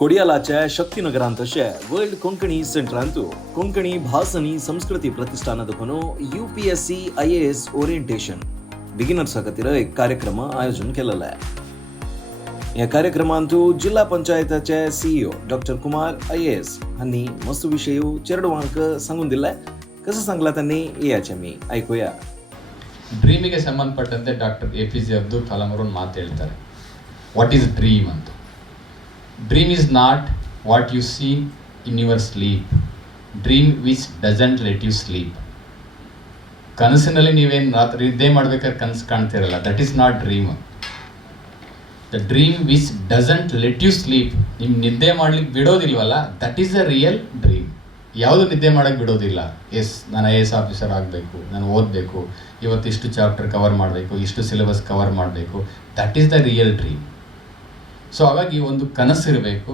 कोडियालाच्या शक्तीनगरांत तशें वर्ल्ड कोंकणी सेंटरांतू कोंकणी भास आनी संस्कृती प्रतिष्ठानादखून UPSC IAS ओरिएंटेशन बिगिनर्सा खातीर एक कार्यक्रम आयोजन केलेलो आहे. ह्या कार्यक्रमांत जिल्हा पंचायताचे CEO डॉक्टर कुमार IAS हांणी मस्त विशय चेरडवांक सांगून दिले. कसं सांगला त्यांनी याचे मी ऐकूया. ಡ್ರೀಮಿಗೆ ಸಂಬಂಧಪಟ್ಟಂತೆ ಡಾಕ್ಟರ್ APJ ಅಬ್ದುಲ್ ಕಲಾಂ ಅವರು ಮಾತು ಹೇಳ್ತಾರೆ. ವಾಟ್ ಈಸ್ ಡ್ರೀಮ್ ಅಂತ. Dream is not what you see in your sleep. Dream which doesn't let you sleep. ಕನಸಿನಲ್ಲಿ ನೀವೇನು ರಾತ್ರಿ ನಿದ್ದೆ ಮಾಡ್ಬೇಕಾದ್ರೆ ಕನಸು ಕಾಣ್ತಿರಲ್ಲ, that is not dream. The dream which doesn't let you sleep, ನಿಮ್ಗೆ ನಿದ್ದೆ ಮಾಡ್ಲಿಕ್ಕೆ ಬಿಡೋದಿಲ್ವಲ್ಲ, that is a real dream. ಯಾವುದು ನಿದ್ದೆ ಮಾಡೋಕ್ಕೆ ಬಿಡೋದಿಲ್ಲ. ನಾನು IAS ಆಫೀಸರ್ ಆಗಬೇಕು, ನಾನು ಓದಬೇಕು, ಇವತ್ತು ಇಷ್ಟು ಚಾಪ್ಟರ್ ಕವರ್ ಮಾಡಬೇಕು, ಇಷ್ಟು ಸಿಲೆಬಸ್ ಕವರ್ ಮಾಡಬೇಕು, that is the real dream. So ಹಾಗಾಗಿ ಒಂದು ಕನಸು ಇರಬೇಕು.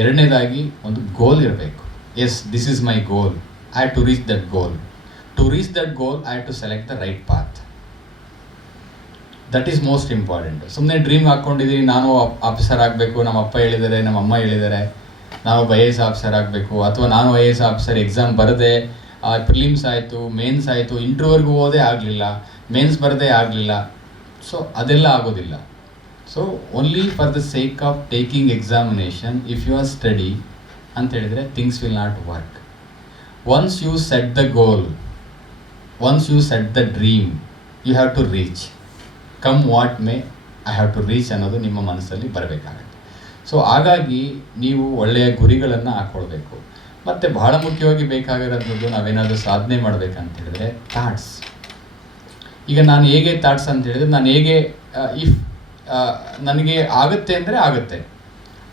ಎರಡನೇದಾಗಿ ಒಂದು ಗೋಲ್ ಇರಬೇಕು. This is my goal, I have to reach that goal. To reach that goal I have to select the right path. That is most important. ಸುಮ್ಮನೆ dream ಹಾಕ್ಕೊಂಡಿದ್ದೀವಿ, ನಾನು ಆಫೀಸರ್ ಆಗಬೇಕು, ನಮ್ಮ ಅಪ್ಪ ಹೇಳಿದ್ದಾರೆ, ನಮ್ಮ ಅಮ್ಮ ಹೇಳಿದ್ದಾರೆ, ನಾವು IAS ಆಫೀಸರ್ ಆಗಬೇಕು, ಅಥವಾ ನಾನು IAS ಆಫೀಸರ್ ಎಕ್ಸಾಮ್ ಬರದೆ ಪ್ರಿಲಿಮ್ಸ್ ಆಯಿತು, ಮೇನ್ಸ್ ಆಯಿತು, ಇಂಟರ್ವ್ಯೂವರೆಗೂ ಓದೇ ಆಗಲಿಲ್ಲ, ಮೇನ್ಸ್ ಬರದೇ ಆಗಲಿಲ್ಲ. ಸೊ ಅದೆಲ್ಲ ಆಗೋದಿಲ್ಲ. So only for the sake of taking examination if you are study ಅಂತ ಹೇಳಿದರೆ things will not work. Once you set the goal, once you set the dream, you have to reach. Come what may, I have to reach ಅನ್ನೋದು ನಿಮ್ಮ ಮನಸ್ಸಲ್ಲಿ ಬರಬೇಕಾಗತ್ತೆ. So ಹಾಗಾಗಿ ನೀವು ಒಳ್ಳೆಯ ಗುರಿಗಳನ್ನು ಹಾಕ್ಕೊಳ್ಬೇಕು. ಮತ್ತು ಬಹಳ ಮುಖ್ಯವಾಗಿ ಬೇಕಾಗಿರೋಂಥದ್ದು, ನಾವೇನಾದರೂ ಸಾಧನೆ ಮಾಡಬೇಕಂತ ಹೇಳಿದ್ರೆ ಥಾಟ್ಸ್. ಈಗ ನಾನು ಹೇಗೆ ಥಾಟ್ಸ್ ಅಂತ ಹೇಳಿದ್ರೆ, ನಾನು ಹೇಗೆ ಇಫ್ ನನಗೆ ಆಗುತ್ತೆ ಅಂದರೆ ಆಗುತ್ತೆ,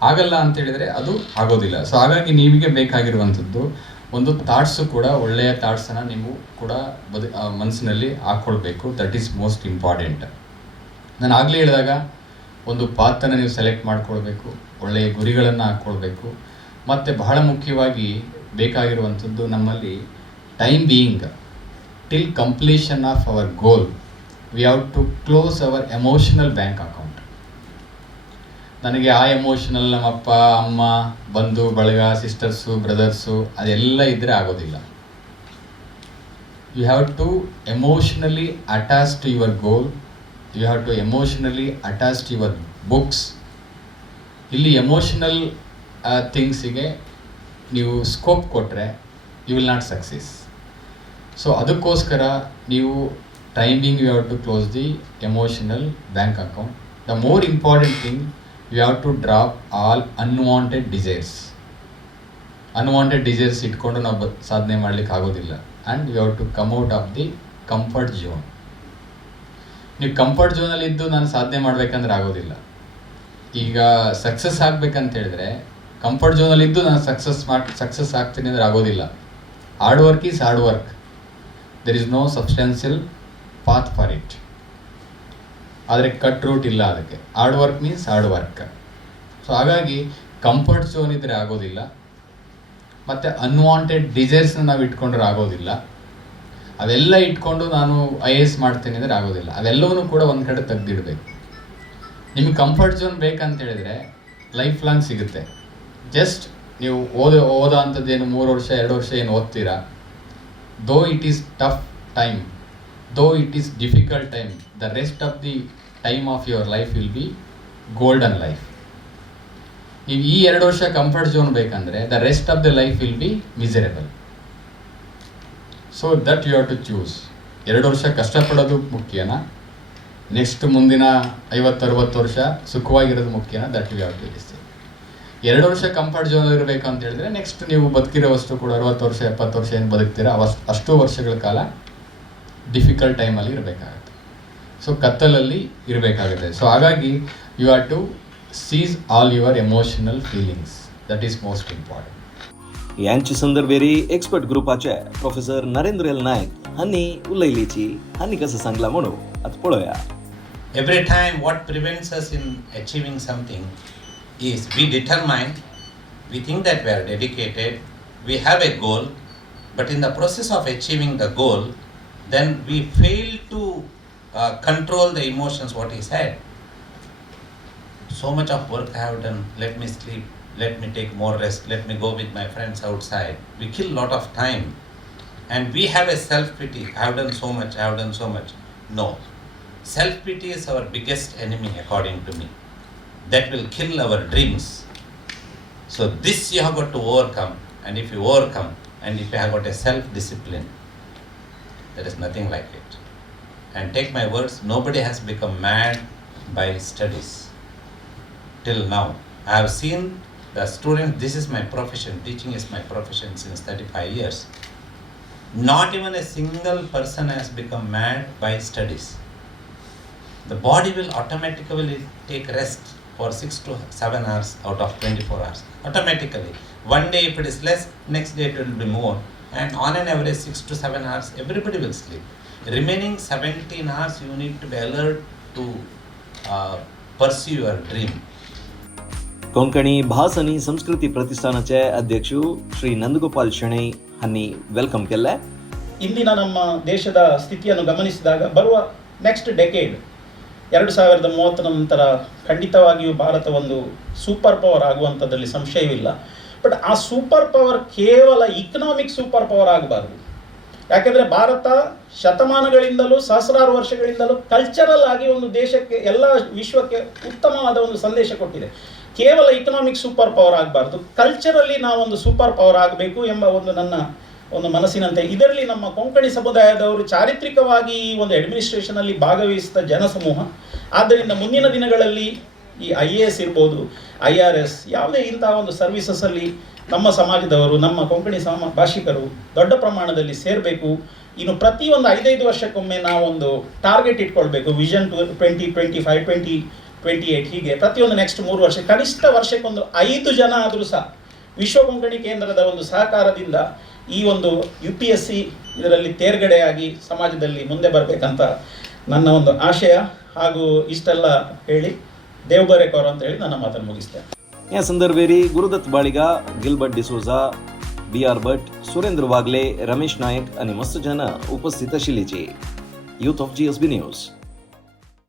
ಆಗಲ್ಲ ಅಂತ ಹೇಳಿದರೆ ಅದು ಆಗೋದಿಲ್ಲ. ಸೊ ಹಾಗಾಗಿ ನಿಮಗೆ ಬೇಕಾಗಿರುವಂಥದ್ದು ಒಂದು ಥಾಟ್ಸು ಕೂಡ, ಒಳ್ಳೆಯ ಥಾಟ್ಸನ್ನು ನೀವು ಕೂಡ ಮನಸ್ಸಿನಲ್ಲಿ ಹಾಕ್ಕೊಳ್ಬೇಕು. That is most important. ನಾನು ಆಗಲೇ ಹೇಳಿದಾಗ ಒಂದು ಪಾತನ್ನು ನೀವು ಸೆಲೆಕ್ಟ್ ಮಾಡ್ಕೊಳ್ಬೇಕು, ಒಳ್ಳೆಯ ಗುರಿಗಳನ್ನು ಹಾಕ್ಕೊಳ್ಬೇಕು. ಮತ್ತು ಬಹಳ ಮುಖ್ಯವಾಗಿ ಬೇಕಾಗಿರುವಂಥದ್ದು ನಮ್ಮಲ್ಲಿ time being till completion of our goal we have to close our emotional bank account. ನನಗೆ ಆ ಎಮೋಷನಲ್ ನಮ್ಮ ಅಪ್ಪ ಅಮ್ಮ ಬಂಧು ಬಳಗ ಸಿಸ್ಟರ್ಸು ಬ್ರದರ್ಸು ಅದೆಲ್ಲ ಇದ್ದರೆ ಆಗೋದಿಲ್ಲ. You have to emotionally attach to your goal. You have to emotionally attach to your books. ಇಲ್ಲಿ ಎಮೋಷನಲ್ ಥಿಂಗ್ಸಿಗೆ ನೀವು ಸ್ಕೋಪ್ ಕೊಟ್ಟರೆ you will not success. So ಅದಕ್ಕೋಸ್ಕರ ನೀವು timing you have to close the emotional bank account. The more important thing, you have to drop all unwanted desires. Unwanted desires ಇಟ್ಕೊಂಡು ನಾವು ಸಾಧನೆ ಮಾಡಲಿಕ್ಕೆ ಆಗೋದಿಲ್ಲ. And you have to come out of the comfort zone. ನೀವು comfort ಝೋನಲ್ಲಿದ್ದು ನಾನು ಸಾಧನೆ ಮಾಡಬೇಕಂದ್ರೆ ಆಗೋದಿಲ್ಲ. ಈಗ ಸಕ್ಸಸ್ ಆಗಬೇಕಂತ ಹೇಳಿದ್ರೆ ಕಂಫರ್ಟ್ ಝೋನಲ್ಲಿದ್ದು ನಾನು ಸಕ್ಸಸ್ ಆಗ್ತೀನಿ ಅಂದರೆ ಆಗೋದಿಲ್ಲ. Hard work is hard work. There is no substantial path for it. ಆದರೆ ಕಟ್ ರೂಟ್ ಇಲ್ಲ ಅದಕ್ಕೆ. Hard work means hard work. So ಹಾಗಾಗಿ ಕಂಫರ್ಟ್ ಝೋನ್ ಇದ್ದರೆ ಆಗೋದಿಲ್ಲ. ಮತ್ತು ಅನ್ವಾಂಟೆಡ್ ಡಿಸೈರ್ಸ್ನ ನಾವು ಇಟ್ಕೊಂಡ್ರೆ ಆಗೋದಿಲ್ಲ. ಅವೆಲ್ಲ ಇಟ್ಕೊಂಡು ನಾನು IAS ಮಾಡ್ತೀನಿ ಅಂದರೆ ಆಗೋದಿಲ್ಲ. ಅವೆಲ್ಲವೂ ಕೂಡ ಒಂದು ಕಡೆ ತೆಗೆದಿಡಬೇಕು. ನಿಮಗೆ ಕಂಫರ್ಟ್ ಝೋನ್ ಬೇಕಂತ ಹೇಳಿದರೆ ಲೈಫ್ ಲಾಂಗ್ ಸಿಗುತ್ತೆ. ಜಸ್ಟ್ ನೀವು ಓದೋ ಅಂಥದ್ದೇನು 3 ವರ್ಷ 2 ವರ್ಷ ಏನು ಓದ್ತೀರಾ, though it is tough time, though it is difficult time, the rest of the time of your life will be golden life. ನೀವು ಈ 2 ವರ್ಷ ಕಂಫರ್ಟ್ ಝೋನ್ ಬೇಕಂದರೆ the rest of the life will be miserable. So that you have to choose. 2 ವರ್ಷ ಕಷ್ಟಪಡೋದು ಮುಖ್ಯನಾ, next ಮುಂದಿನ 50-60 ವರ್ಷ ಸುಖವಾಗಿರೋದು ಮುಖ್ಯನಾ? That you have to decide. 2 ವರ್ಷ ಕಂಫರ್ಟ್ ಝೋನ್ ಇರಬೇಕು ಅಂತ ಹೇಳಿದ್ರೆ ನೆಕ್ಸ್ಟ್ ನೀವು ಬದುಕಿರೋವಷ್ಟು ಕೂಡ 60 ವರ್ಷ 70 ವರ್ಷ ಏನು ಬದುಕ್ತೀರಾ ಅಷ್ಟು ವರ್ಷಗಳ ಕಾಲ ಡಿಫಿಕಲ್ಟ್ ಟೈಮಲ್ಲಿ ಇರಬೇಕಾಗುತ್ತೆ. ಸೊ ಕತ್ತಲಲ್ಲಿ ಇರಬೇಕಾಗುತ್ತೆ. ಸೊ ಹಾಗಾಗಿ you have to cease all your emotional feelings. That is most important. यांची संदर्भेरी एक्सपर्ट ग्रुपाचे प्रोफेसर नरेंद्र L. नायक हांनी उलयलीची हांनी कसं सांगला म्हणून आता पळोवया. Every time what prevents us in achieving something is we determine, we think that we are dedicated, we have a goal, but in the process of achieving the goal, then we fail to control the emotions what he said. So much of work I have done, let me sleep. let me take more rest, let me go with my friends outside. We kill a lot of time. And we have a self-pity. I have done so much, I have done so much. No. Self-pity is our biggest enemy according to me. That will kill our dreams. So this you have got to overcome. And if you overcome, and if you have got a self-discipline, there is nothing like it. And take my words, nobody has become mad by studies. Till now. I have seen the student, this is my profession, teaching is my profession since 35 years. Not even a single person has become mad by studies. The body will automatically take rest for 6 to 7 hours out of 24 hours. Automatically. One day if it is less, next day it will be more. And on an average 6 to 7 hours, everybody will sleep. Remaining 17 hours, you need to be alert to pursue your dream. Konkani भासनी संस्कृती प्रतिष्ठानाचे अध्यक्ष Shri Nandgopal Shenoy honey welcome ಕೆಲ್ಲ. ಇಂದಿನ ನಮ್ಮ ದೇಶದ ಸ್ಥಿತಿಯನ್ನು ಗಮನಿಸಿದಾಗ ಬರುವ next decade 2030 ನಂತರ ಖಂಡಿತವಾಗಿಯೂ ಭಾರತ ಒಂದು ಸೂಪರ್ ಪವರ್ ಆಗುವಂಥದ್ದಲ್ಲಿ ಸಂಶಯವಿಲ್ಲ. ಬಟ್ ಆ ಸೂಪರ್ ಪವರ್ ಕೇವಲ ಇಕನಾಮಿಕ್ ಸೂಪರ್ ಪವರ್ ಆಗಬಾರ್ದು. ಯಾಕೆಂದರೆ ಭಾರತ ಶತಮಾನಗಳಿಂದಲೂ ಸಹಸ್ರಾರು ವರ್ಷಗಳಿಂದಲೂ ಕಲ್ಚರಲ್ ಆಗಿ ಒಂದು ದೇಶಕ್ಕೆ ಎಲ್ಲ ವಿಶ್ವಕ್ಕೆ ಉತ್ತಮವಾದ ಒಂದು ಸಂದೇಶ ಕೊಟ್ಟಿದೆ. ಕೇವಲ ಇಕನಾಮಿಕ್ ಸೂಪರ್ ಪವರ್ ಆಗಬಾರ್ದು, ಕಲ್ಚರಲ್ಲಿ ನಾವೊಂದು ಸೂಪರ್ ಪವರ್ ಆಗಬೇಕು ಎಂಬ ನನ್ನ ಮನಸ್ಸಿನಂತೆ ಇದರಲ್ಲಿ ನಮ್ಮ ಕೊಂಕಣಿ ಸಮುದಾಯದವರು ಚಾರಿತ್ರಿಕವಾಗಿ ಈ ಒಂದು ಅಡ್ಮಿನಿಸ್ಟ್ರೇಷನಲ್ಲಿ ಭಾಗವಹಿಸಿದ ಜನಸಮೂಹ. ಆದ್ದರಿಂದ ಮುಂದಿನ ದಿನಗಳಲ್ಲಿ ಈ IAS ಇರ್ಬೋದು, IRS ಯಾವುದೇ ಇಂತಹ ಒಂದು ಸರ್ವಿಸಸಲ್ಲಿ ನಮ್ಮ ಸಮಾಜದವರು, ನಮ್ಮ ಕೊಂಕಣಿ ಭಾಷಿಕರು ದೊಡ್ಡ ಪ್ರಮಾಣದಲ್ಲಿ ಸೇರಬೇಕು. ಇನ್ನು ಪ್ರತಿಯೊಂದು 5-5 ವರ್ಷಕ್ಕೊಮ್ಮೆ ನಾವೊಂದು ಟಾರ್ಗೆಟ್ ಇಟ್ಕೊಳ್ಬೇಕು. ವಿಷನ್ 2025, 2028 ಹೀಗೆ ಪ್ರತಿಯೊಂದು ನೆಕ್ಸ್ಟ್ 3 ವರ್ಷ ಕನಿಷ್ಠ ವರ್ಷಕ್ಕೊಂದು 5 ಜನ ಆದರೂ ಸಹ ವಿಶ್ವ ಕೊಂಕಣಿ ಕೇಂದ್ರದ ಒಂದು ಸಹಕಾರದಿಂದ ಈ ಒಂದು UPSC ಇದರಲ್ಲಿ ತೇರ್ಗಡೆಯಾಗಿ ಸಮಾಜದಲ್ಲಿ ಮುಂದೆ ಬರಬೇಕಂತ ನನ್ನ ಒಂದು ಆಶಯ. ಹಾಗೂ ಇಷ್ಟೆಲ್ಲ ಹೇಳಿ ದೇವಬರೇಕರ್ ಅಂತ ಹೇಳಿ ನನ್ನ ಮಾತನ್ನು ಮುಗಿಸ್ತೇನೆ. या संदर्भेरी गुरुदत्त बाळिगा, गिल्बर्ट डिसोजा, BR भट, सुरेंद्र वागले, रमेश नायक आणि मस्त जन उपस्थित आशिल्लीची. Youth of GSB news.